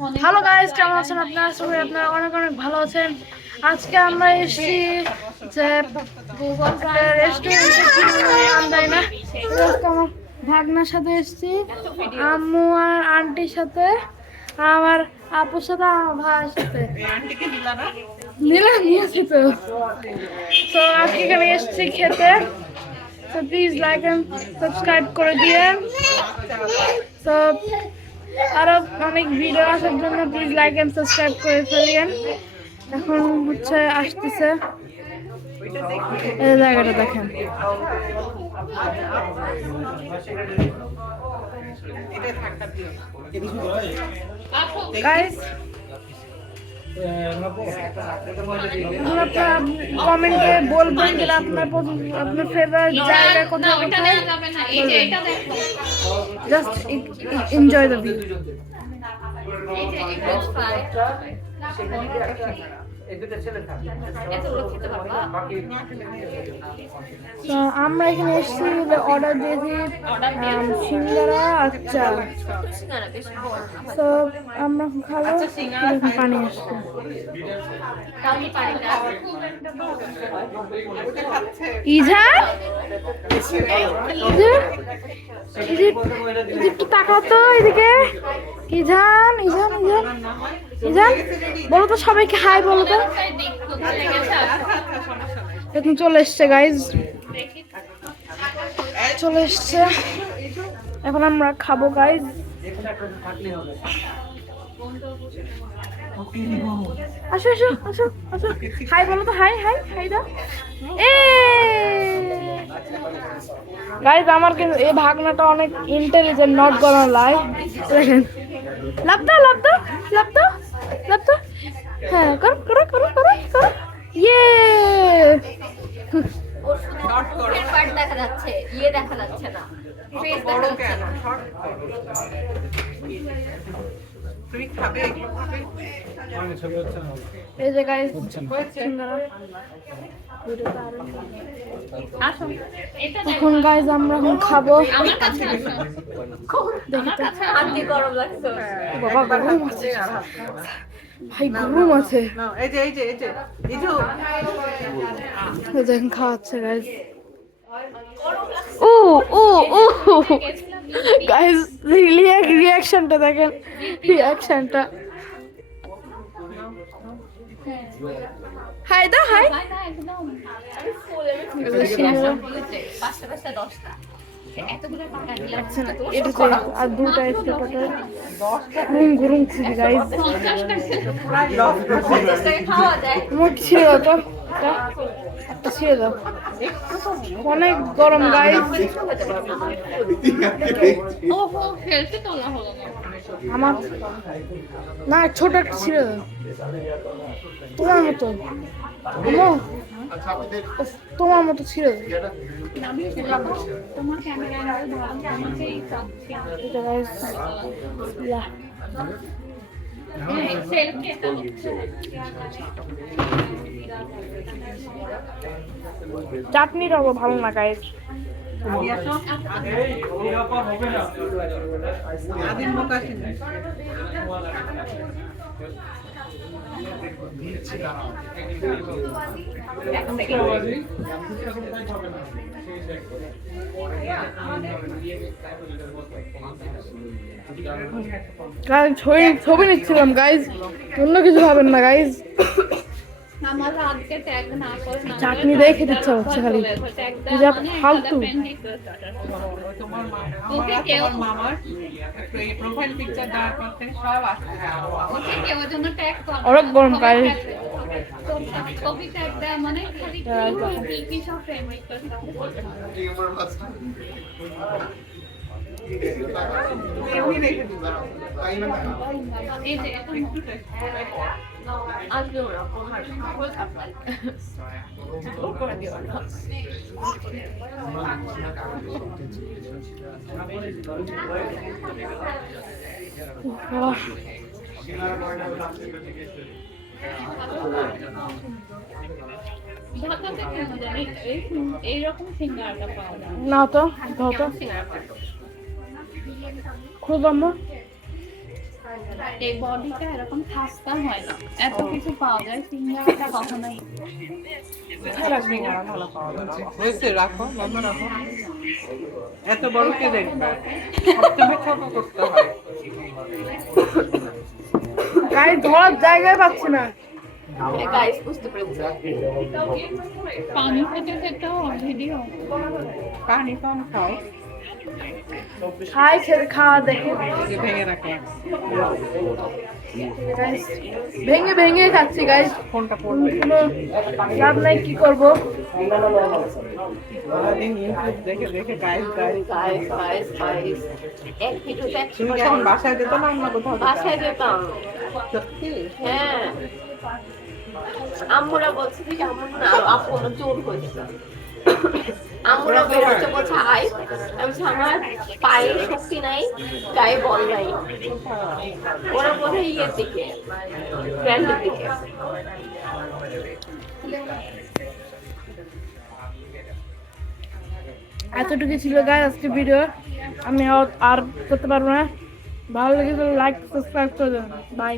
Hello guys, কেমন আছেন আপনারা? সবাই আপনারা অনেক অনেক ভালো আছেন। আজকে আমরা এসেছি যে রেস্টুরেন্টে না আমার ভাগনার সাথে এসেছি, আম্মু আর আন্টির সাথে, আমার আপুর সাথে, আমার ভাইয়ের সাথে। নিয়েছি তো। তো আজকে এখানে এসেছি খেতে। তো প্লিজ লাইক এন্ড সাবস্ক্রাইব করে দিয়ে। তো আরো অনেক ভিডিও আসার জন্য প্লিজ লাইক এন্ড সাবস্ক্রাইব করে ফেলিয়েন। এখন হচ্ছে আসতেছে, এই জায়গাটা দেখেন। গাইস, কমেন্টে বলবেন যে আপনার ফেভারিট জায়গা কোথায় কোথায়। Just enjoy the view. আমরা এখানে এসেছি, অর্ডার দিয়েছি সিঙ্গারা। আচ্ছা, তো আমরা খাবো। পানি আসছে। ইজা একটু তাকাও তো এদিকে। ইজান ইজান ইজান ইজান বলো তো, সবাইকে হাই বলো তো। এখন চলে এসছে গাইজ, চলে এসছে। এখন আমরা খাবো গাইজ। আসো আসো আসো আসো, হাই বলো তো। হাই হাই হাই দাও। গাইজ, আমার কিন্তু এই ভাগনাটা অনেক ইন্টেলিজেন্ট, নট গনা লাই। দেখেন, লাভ দাও লাভ দাও লাভ দাও লাভ দাও। হ্যাঁ, করো করো করো করো করো। ইয়ে দেখা যাচ্ছে, ইয়ে দেখা যাচ্ছে না। এই যে গাইজ, এখন গাইজ আমরা এখন খাবো। বাবা গরম আছে ভাই, গরম আছে। এখন খাওয়াচ্ছে গাইজ। ও ও ও গাইজ, রিয়াকশনটা দেখেন, রিয়াকশনটা। হাই দা হাই। আর দুটা এসে গরম গরম খুবই গাইজ। আমার ছিঁড়ে দাও তো, একটা ছিঁড়ে দাও। অনেক গরম গাইজ। আমার না, ছোট একটা ছিঁড়ে দাও তোমার মতো। তোমার মতো ছিঁড়ে দাও। চাটনিটা ভালো না গাইজ। ছবি নিচ্ছিলাম গাইজ, অন্য কিছু ভাবেন না গাইজ। চাটনি দিয়ে খেতে ইচ্ছা হচ্ছে খালি, ফালতু। অনেক গরম গাইজ। না তো, খুব আমার এই বডিটা এরকম খাস্তা হয় না, এত কিছু পাওয়া যায়, সিঙ্গারাটা কখনোই সিঙ্গারা ভালো পাওয়া যাচ্ছে। হয়েছে, রাখো, বন্ধ রাখো। এত বড় কে দেখবে? সবসময় ছোট করতে হয়। গাড়ি ধরার জায়গায় পাচ্ছি না। গাইস বুঝতে পেরেছি। পানি খেতে খেতেও ভিডিও পানি কম খাও, খাই খেতে খাওয়া দেখে যে ভেঙে রাখো। গাইস ভেঙে ভেঙে খাচ্ছি গাইস, ফোনটা পড়বে। কোনো লাভ নাই, কি করব। সারাদিন ইউটিউব দেখে দেখে guys guys. Guys guys guys এক ভিডিওতে 100 তুমি কি এখন বাসায় যেত না অন্য কোথাও যেত? বাসায় যেতাম। সত্যি? হ্যাঁ, আম্মুরা বলছে যে আম্মু না আপু না জোর করেছে। আম্মুরা বেরোচ্ছে বলছে আই, আমি বলছি আমার পায়ে শক্তি নাই, গায়ে বল নাই। ওরা বোধহয় ইয়ের দিকে, গ্র্যান্ডের দিকে। এতটুকু ছিল গাইস আজকে ভিডিও, আমি আর করতে পারবো না। ভালো লেগেছে লাইক সাবস্ক্রাইব করে দেবেন। বাই।